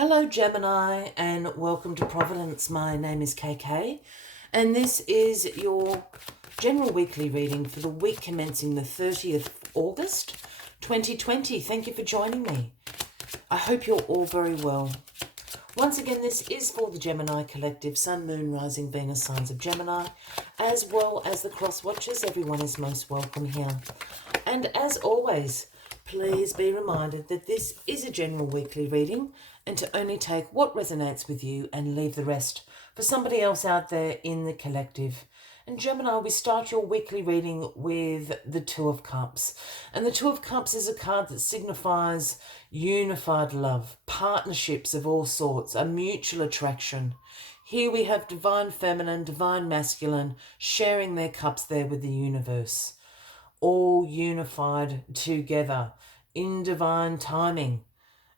Hello, Gemini, and welcome to Providence. My name is KK, and this is your general weekly reading for the week commencing the 30th of August 2020. Thank you for joining me. I hope you're all very well. Once again, this is for the Gemini Collective, Sun, Moon, Rising, Venus, signs of Gemini, as well as the cross watchers. Everyone is most welcome here. And as always, please be reminded that this is a general weekly reading and to only take what resonates with you and leave the rest for somebody else out there in the collective. And Gemini, we start your weekly reading with the Two of Cups. And the Two of Cups is a card that signifies unified love, partnerships of all sorts, a mutual attraction. Here we have divine feminine, divine masculine, sharing their cups there with the universe. All unified together in divine timing.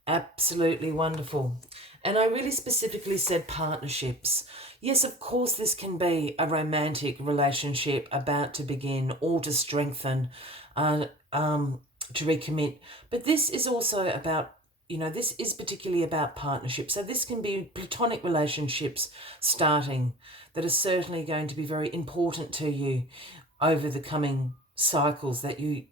Absolutely wonderful. And I really specifically said partnerships. Yes, of course, this can be a romantic relationship about to begin or to strengthen, to recommit. But this is also about, this is particularly about partnerships. So this can be platonic relationships starting that are certainly going to be very important to you over the coming cycles that you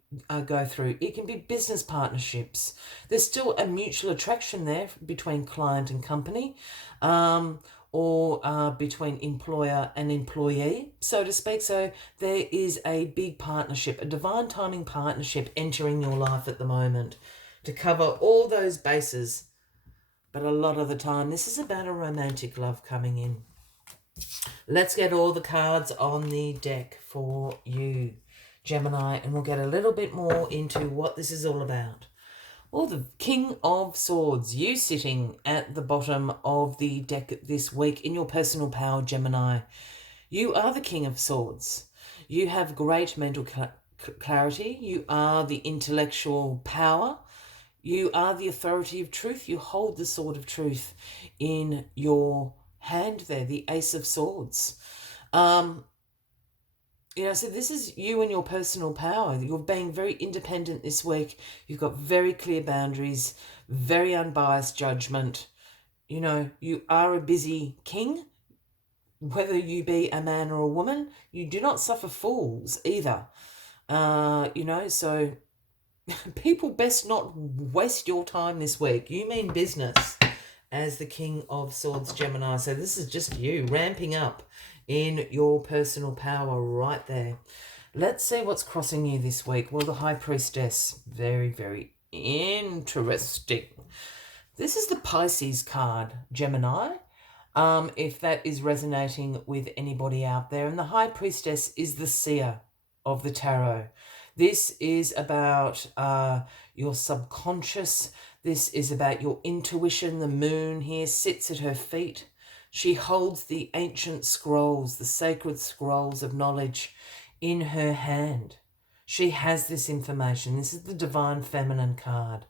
go through. It can be business partnerships. There's still a mutual attraction there between client and company, or between employer and employee, so to speak. So there is a big partnership, a divine timing partnership entering your life at the moment to cover all those bases. But a lot of the time, this is about a romantic love coming in. Let's get all the cards on the deck for you, Gemini, and we'll get a little bit more into what this is all about. Well, the King of Swords, you sitting at the bottom of the deck this week in your personal power, Gemini. You are the King of Swords. You have great mental clarity. You are the intellectual power. You are the authority of truth. You hold the sword of truth in your hand there, the Ace of Swords. So this is you and your personal power. You're being very independent this week. You've got very clear boundaries, very unbiased judgment. You are a busy king, whether you be a man or a woman. You do not suffer fools either. So people best not waste your time this week. You mean business as the King of Swords, Gemini. So this is just you ramping up in your personal power right there. Let's see what's crossing you this week. Well, the High Priestess. Very, very interesting. This is the Pisces card, Gemini, if that is resonating with anybody out there. And the High Priestess is the seer of the tarot. This is about your subconscious. This is about your intuition. The moon here sits at her feet. She holds the ancient scrolls, the sacred scrolls of knowledge in her hand. She has this information. This is the Divine Feminine card.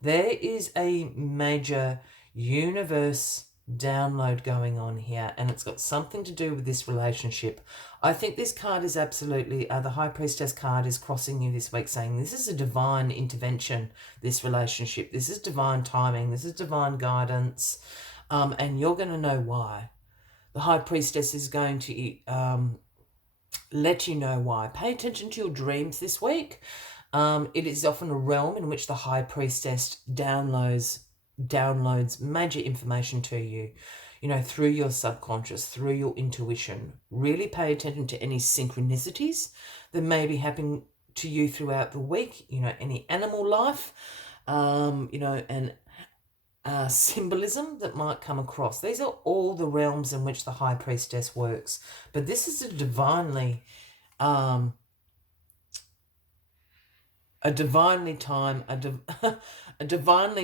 There is a major universe download going on here, and it's got something to do with this relationship. I think this card is absolutely, the High Priestess card is crossing you this week, saying this is a divine intervention, this relationship. This is divine timing. This is divine guidance. And you're going to know why. The High Priestess is going to let you know why. Pay attention to your dreams this week. It is often a realm in which the High Priestess downloads major information to you, through your subconscious, through your intuition. Really pay attention to any synchronicities that may be happening to you throughout the week, any animal life, and symbolism that might come across. These are all the realms in which the High Priestess works. But this is a divinely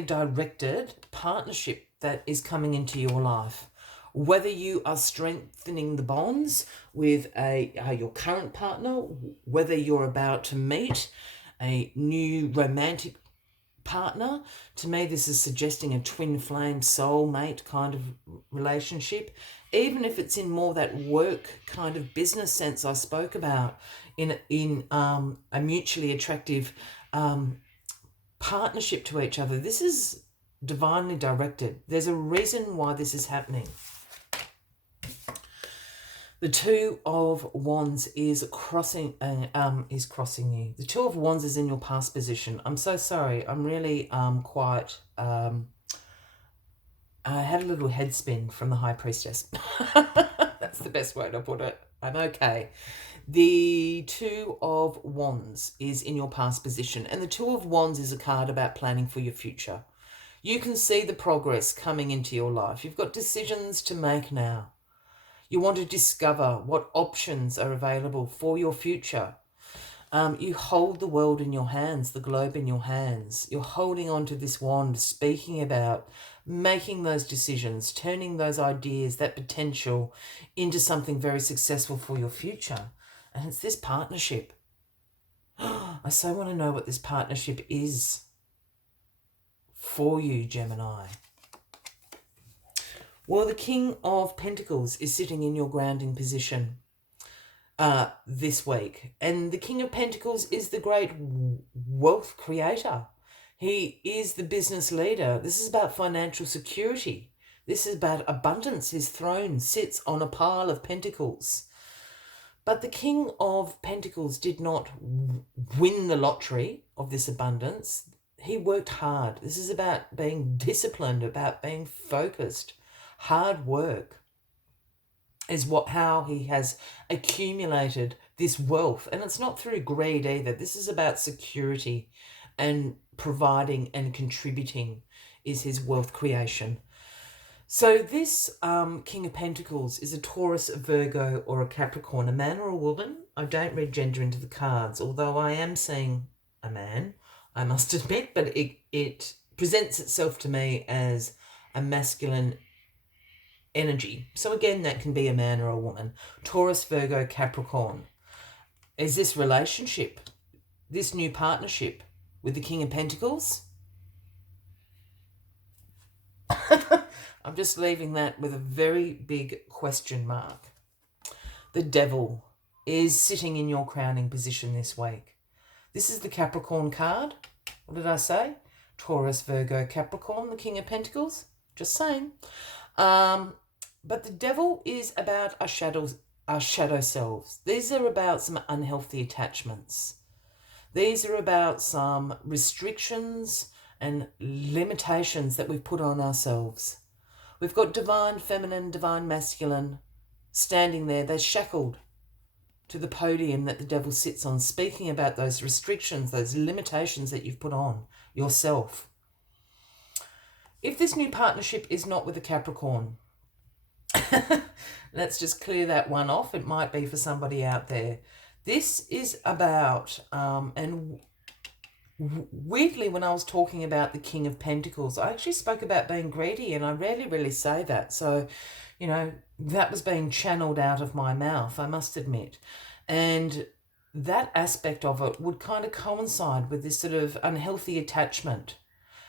directed partnership that is coming into your life. Whether you are strengthening the bonds with your current partner, whether you're about to meet a new romantic partner. To me, this is suggesting a twin flame soulmate kind of relationship, even if it's in more that work kind of business sense I spoke about, in a mutually attractive partnership to each other. This is divinely directed. There's a reason why this is happening. The Two of Wands is crossing you. The Two of Wands is in your past position. I'm so sorry. I'm really quite I had a little head spin from the High Priestess. That's the best way to put it. I'm okay. The Two of Wands is in your past position, and the Two of Wands is a card about planning for your future. You can see the progress coming into your life. You've got decisions to make now. You want to discover what options are available for your future. You hold the world in your hands, the globe in your hands. You're holding on to this wand, speaking about making those decisions, turning those ideas, that potential into something very successful for your future. And it's this partnership. I so want to know what this partnership is for you, Gemini. Well, the King of Pentacles is sitting in your grounding position this week. And the King of Pentacles is the great wealth creator. He is the business leader. This is about financial security. This is about abundance. His throne sits on a pile of pentacles. But the King of Pentacles did not win the lottery of this abundance. He worked hard. This is about being disciplined, about being focused. Hard work is how he has accumulated this wealth. And it's not through greed either. This is about security and providing and contributing is his wealth creation. So this King of Pentacles is a Taurus, a Virgo, or a Capricorn, a man or a woman. I don't read gender into the cards, although I am seeing a man, I must admit, but it presents itself to me as a masculine energy. So again, that can be a man or a woman. Taurus, Virgo, Capricorn. Is this relationship, this new partnership with the King of Pentacles? I'm just leaving that with a very big question mark. The Devil is sitting in your crowning position this week. This is the Capricorn card. What did I say? Taurus, Virgo, Capricorn, the King of Pentacles. Just saying. But the Devil is about our shadow selves. These are about some unhealthy attachments. These are about some restrictions and limitations that we've put on ourselves. We've got divine feminine, divine masculine standing there. They're shackled to the podium that the Devil sits on, speaking about those restrictions, those limitations that you've put on yourself. If this new partnership is not with a Capricorn, let's just clear that one off. It might be for somebody out there. This is about, and weirdly, when I was talking about the King of Pentacles, I actually spoke about being greedy, and I rarely really say that. So, you know, that was being channeled out of my mouth, I must admit. And that aspect of it would kind of coincide with this sort of unhealthy attachment.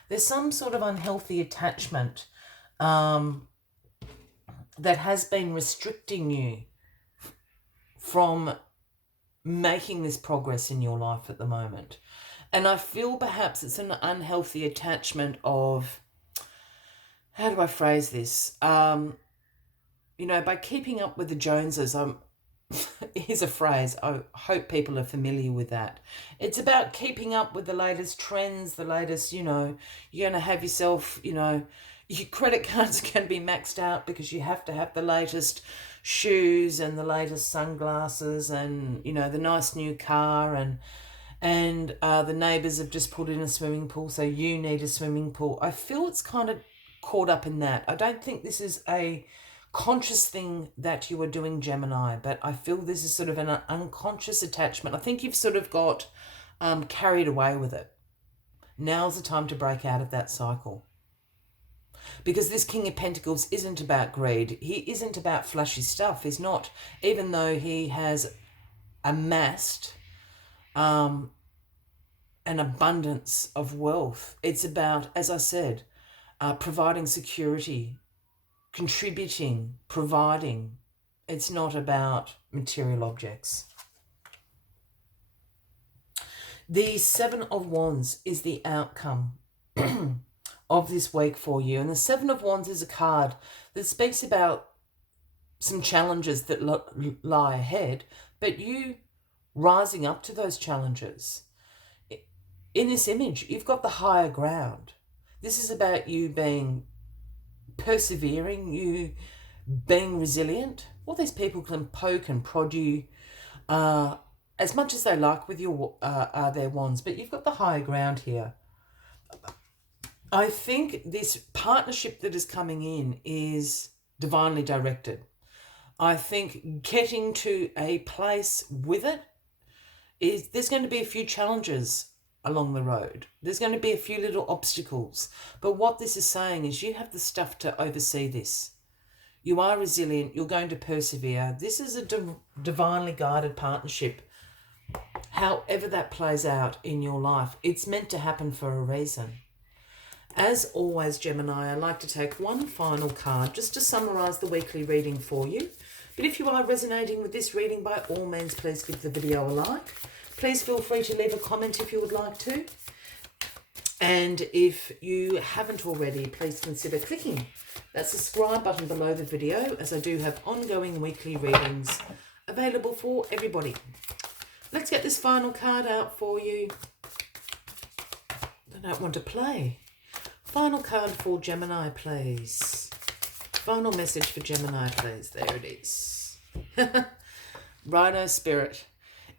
There's some sort of unhealthy attachment that has been restricting you from making this progress in your life at the moment. And I feel perhaps it's an unhealthy attachment of, how do I phrase this? You know, by keeping up with the Joneses, here's a phrase, I hope people are familiar with that. It's about keeping up with the latest trends, the latest, you know, you're going to have yourself, you know, your credit cards can be maxed out because you have to have the latest shoes and the latest sunglasses and, you know, the nice new car, and the neighbours have just put in a swimming pool, so you need a swimming pool. I feel it's kind of caught up in that. I don't think this is a conscious thing that you are doing, Gemini, but I feel this is sort of an unconscious attachment. I think you've sort of got carried away with it. Now's the time to break out of that cycle. Because this King of Pentacles isn't about greed. He isn't about flashy stuff. He's not, even though he has amassed an abundance of wealth. It's about, as I said, providing security, contributing, providing. It's not about material objects. The Seven of Wands is the outcome of this week for you. And the Seven of Wands is a card that speaks about some challenges that lie ahead, but you rising up to those challenges. In this image, you've got the higher ground. This is about you being persevering, you being resilient. All these people can poke and prod you as much as they like with their wands, but you've got the higher ground here. I think this partnership that is coming in is divinely directed. I think getting to a place with it is, there's going to be a few challenges along the road. There's going to be a few little obstacles. But what this is saying is you have the stuff to oversee this. You are resilient. You're going to persevere. This is a divinely guided partnership. However that plays out in your life, it's meant to happen for a reason. As always, Gemini, I like to take one final card just to summarise the weekly reading for you. But if you are resonating with this reading, by all means, please give the video a like. Please feel free to leave a comment if you would like to. And if you haven't already, please consider clicking that subscribe button below the video, as I do have ongoing weekly readings available for everybody. Let's get this final card out for you. I don't want to play. Final card for Gemini, please. Final message for Gemini, please. There it is. Rhino Spirit.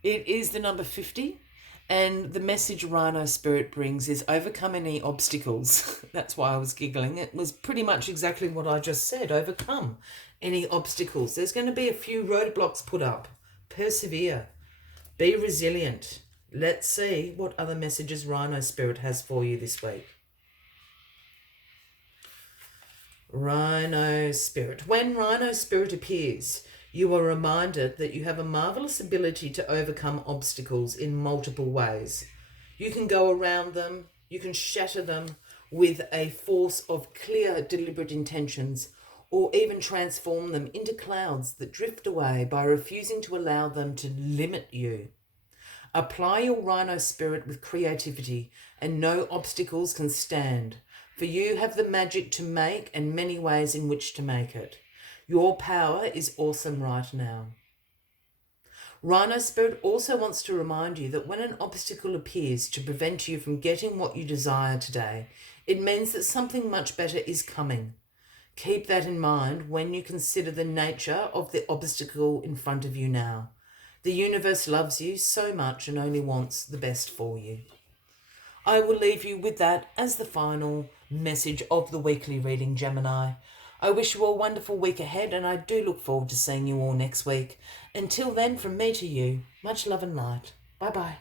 It is the number 50. And the message Rhino Spirit brings is overcome any obstacles. That's why I was giggling. It was pretty much exactly what I just said. Overcome any obstacles. There's going to be a few roadblocks put up. Persevere. Be resilient. Let's see what other messages Rhino Spirit has for you this week. Rhino Spirit. When Rhino Spirit appears, you are reminded that you have a marvellous ability to overcome obstacles in multiple ways. You can go around them, you can shatter them with a force of clear, deliberate intentions, or even transform them into clouds that drift away by refusing to allow them to limit you. Apply your Rhino Spirit with creativity, and no obstacles can stand. For you have the magic to make and many ways in which to make it. Your power is awesome right now. Rhino Spirit also wants to remind you that when an obstacle appears to prevent you from getting what you desire today, it means that something much better is coming. Keep that in mind when you consider the nature of the obstacle in front of you now. The universe loves you so much and only wants the best for you. I will leave you with that as the final message of the weekly reading, Gemini. I wish you a wonderful week ahead, and I do look forward to seeing you all next week. Until then, from me to you, much love and light. Bye-bye.